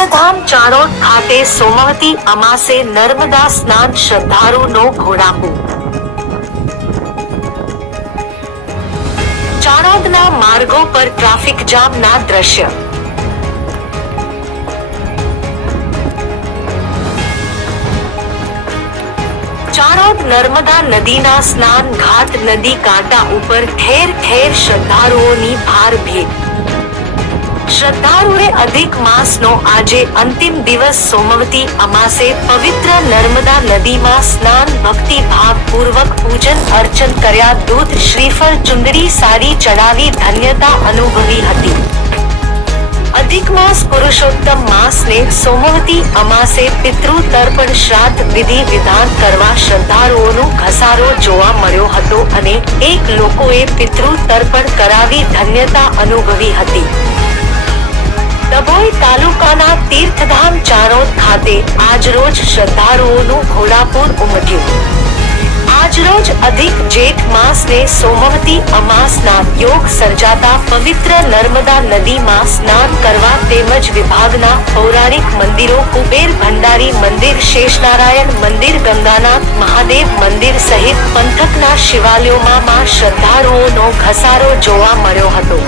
તીર્થધામ ચાણોદ ખાતે સોમવતી અમાસે નર્મદા સ્નાન શ્રદ્ધાળુનો ઘોડાપૂર। ચાણોદના માર્ગો પર ટ્રાફિક જામના દ્રશ્ય। ચાણોદ નર્મદા નદીના સ્નાન ઘાટ નદી કાંઠા ઉપર ઠેર ઠેર શ્રદ્ધાળુઓની ભાર ભીડ। શ્રદ્ધાળુએ અધિક માસનો આજે અંતિમ દિવસ સોમવતી અમાસે પવિત્ર નર્મદા નદીમાં સ્નાન ભક્તિભાવ પૂર્વક પૂજન અર્ચન કર્યા, દૂધ શ્રીફળ ચુંદડી સાડી ચડાવી ધન્યતા અનુભવી હતી। અધિક માસ પુરુષોત્તમ માસને સોમવતી અમાસે પિતૃ તર્પણ શ્રાદ્ધ વિધિ વિધાન કરવા શ્રદ્ધાળુઓનો ઘસારો જોવા મળ્યો હતો અને એક લોકોએ પિતૃ તર્પણ કરાવી ધન્યતા અનુભવી હતી। ડભોઈ તાલુકાના તીર્થધામ ચાણોદ ખાતે આજરોજ શ્રદ્ધાળુઓનું ઘોડાપૂર ઉમટ્યું। આજરોજ અધિક જેઠ માસને સોમવતી અમાસના યોગ સર્જાતા પવિત્ર નર્મદા નદીમાં સ્નાન કરવા તેમજ વિભાગના પૌરાણિક મંદિરો કુબેર ભંડારી મંદિર, શેષનારાયણ મંદિર, ગંગાનાથ મહાદેવ મંદિર સહિત પંથકના શિવાલયોમાં શ્રદ્ધાળુઓનો ઘસારો જોવા મળ્યો હતો।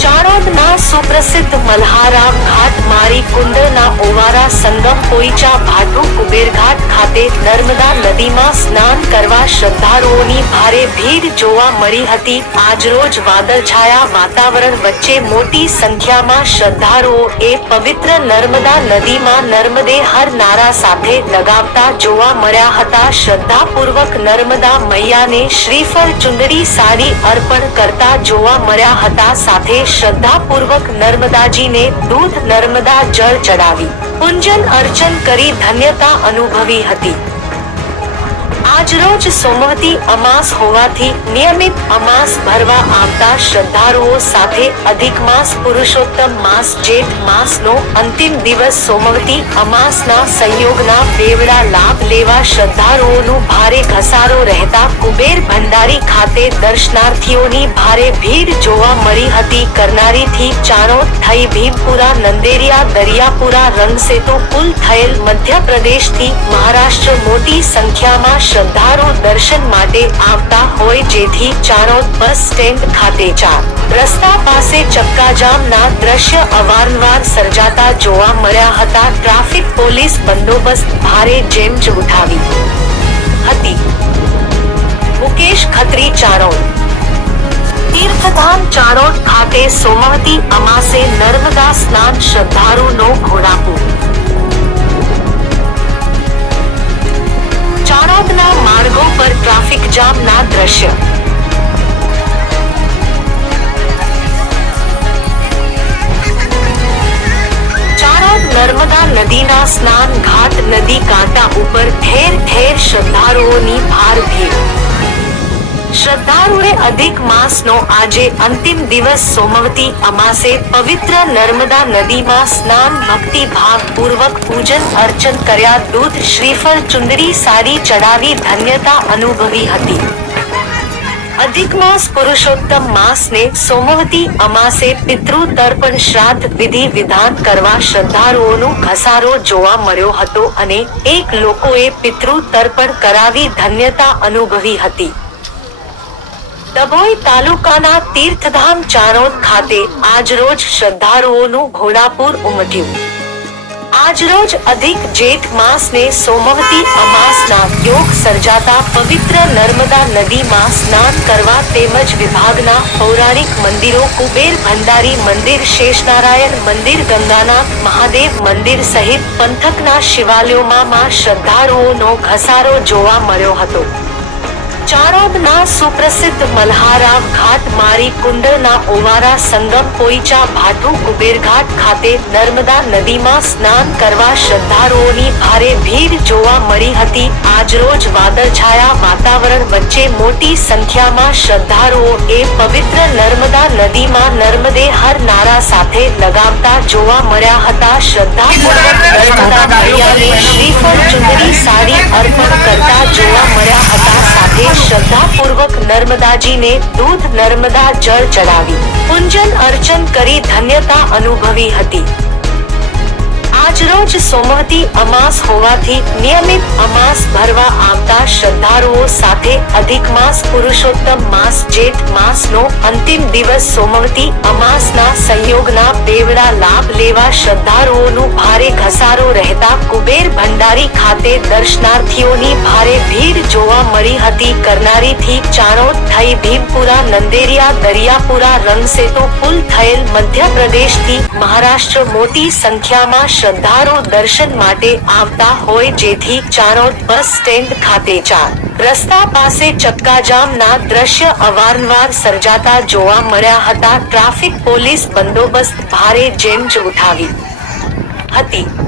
ચાણોદના સુપ્રસિદ્ધ મલ્હારામ ઘાટ, મારી કુંડના ઓવારા, સંગમ, પોઈચા, ભાટુ, કુબેરઘાટ ખાતે નર્મદા નદીમાં સ્નાન કરવા શ્રદ્ધાળુઓની ભારે ભીડ જોવા મળી હતી। આજરોજ વાદળછાયા વાતાવરણ વચ્ચે મોટી સંખ્યામાં શ્રદ્ધાળુઓ પવિત્ર નર્મદા નદીમાં નર્મદે હર નારા સાથે લગાવતા જોવા મળ્યા હતા। શ્રદ્ધાપૂર્વક નર્મદા મૈયાને શ્રીફળ ચુંદડી સાડી અર્પણ કરતા જોવા મળ્યા હતા। સાથે શ્રદ્ધાપૂર્વક નર્મદાજીને દૂધ નર્મદા જળ ચડાવી પૂજન અર્ચન કરી ધન્યતા અનુભવી હતી। આજરોજ સોમવતી અમાસ હોવાથી નિયમિત અમાસ ભરવા આવતા શ્રદ્ધાળુઓ સાથે અધિક માસ પુરુષોત્તમ માસ જેઠ માસનો અંતિમ દિવસ સોમવતી અમાસના સંયોગના બેવડા લાભ લેવા શ્રદ્ધાળુઓનું ભારે ઘસારો રહેતા કુબેર ભંડારી ખાતે દર્શનાર્થીઓની ભારે ભીડ જોવા મળી હતી। કરનારીથી ચાણોદ થઈ ભીમપુરા, નંદેરિયા, દરિયાપુરા, રંગસેતુ પુલ થયેલ મધ્યપ્રદેશથી મહારાષ્ટ્ર મોટી સંખ્યામાં શ્રદ્ધાળુ દર્શન માટે આવતા હોય, જેથી ચાણોદ બસ સ્ટેન્ડ ખાતે ચાર રસ્તા પાસે ચક્કાજામના દ્રશ્ય અવારનવાર સર્જાતા જોવા મળ્યા હતા। ટ્રાફિક પોલીસ બંદોબસ્ત ભારે જેમજ ઉઠાવી હતી। મુકેશ ખત્રી, ચાણોદ। તીર્થધામ ચાણોદ ખાતે સોમવતી અમાસે નર્મદા સ્નાન શ્રદ્ધાળુનો ઘોડાપૂર। ચાણોદના માર્ગો પર ટ્રાફિક જામના દ્રશ્ય। ચાણોદ નર્મદા નદીના સ્નાન ઘાટ નદી કાંઠા ઉપર ઠેર ઠેર શ્રદ્ધાળુઓની ભાર ભીડ। શ્રદ્ધાળુએ અધિક માસનો આજે અંતિમ દિવસ સોમવતી અમાસે પવિત્ર નર્મદા નદીમાં સ્નાન ભક્તિભાવ પૂર્વક પૂજન અર્ચન કર્યા, દૂધ શ્રીફળ ચુંદડી સાડી ચડાવી ધન્યતા અનુભવી હતી। અધિક માસ પુરુષોત્તમ માસને સોમવતી અમાસે પિતૃ તર્પણ શ્રાદ્ધ વિધિ વિધાન કરવા શ્રદ્ધાળુઓનો ઘસારો જોવા મળ્યો હતો અને એક લોકોએ પિતૃ તર્પણ કરાવી ધન્યતા અનુભવી હતી। ડભોઈ તાલુકાના તીર્થધામ ચાણોદ ખાતે આજરોજ શ્રદ્ધાળુઓનું ઘોડાપૂર ઉમટ્યું। આજરોજ અધિક જેઠ માસને સોમવતી અમાસના યોગ સર્જાતા પવિત્ર નર્મદા નદીમાં સ્નાન કરવા તેમજ વિભાગના પૌરાણિક મંદિરો કુબેર ભંડારી મંદિર, શેષનારાયણ મંદિર, ગંગાનાથ મહાદેવ મંદિર સહિત પંથકના શિવાલયોમાં શ્રદ્ધાળુઓનો ઘસારો જોવા મળ્યો હતો। ચાણોદના સુપ્રસિદ્ધ મલ્હારામ ઘાટ, મારી કુંડના ઓવારા, સંગમ, પોઈચા, ભાટુ, કુબેરઘાટ ખાતે નર્મદા નદીમાં સ્નાન કરવા શ્રદ્ધાળુઓની ભારે ભીડ જોવા મળી હતી। આજરોજ વાદળછાયા વાતાવરણ વચ્ચે મોટી સંખ્યામાં શ્રદ્ધાળુઓ પવિત્ર નર્મદા નદીમાં નર્મદે હર નારા સાથે લગાવતા જોવા મળ્યા હતા। શ્રદ્ધાપૂર્વક નર્મદા મૈયાને શ્રીફળ ચુંદડી સાડી અર્પણ કરતા જોવા મળ્યા હતા। સાથે શ્રદ્ધાપૂર્વક નર્મદાજીને દૂધ નર્મદા જળ ચડાવી પૂજન અર્ચન કરી ધન્યતા અનુભવી હતી। આજરોજ સોમવતી અમાસ હોવાથી નિયમિત અમાસ ભરવા આવતા શ્રદ્ધાળુઓ સાથે અધિક માસ પુરુષોત્તમ માસ જેઠ માસનો અંતિમ દિવસ સોમવતી અમાસના સંયોગના બેવડા લાભ લેવા શ્રદ્ધાળુઓનું ભારે ઘસારો રહેતા કુબેર ભંડારી ખાતે દર્શનાર્થીઓની ભારે ભીડ જોવા મળી હતી. કરનારીથી ચાણોદ થઈ ભીમપુરા નંદેરિયા દરિયાપુરા રંગસેતુ પુલ થયેલ મધ્યપ્રદેશથી મહારાષ્ટ્ર મોટી સંખ્યામાં શ્રદ્ધાળુ દર્શન માટે આવતા હોય જેથી ચાણોદ બસ સ્ટેન્ડ ખાતે ચાર રસ્તા પાસે ચક્કાજામના દ્રશ્ય અવારનવાર સર્જાતા જોવા મળ્યા હતા. ટ્રાફિક પોલીસ બંદોબસ્ત ભારે જેમ જ ઉઠાવી હતી.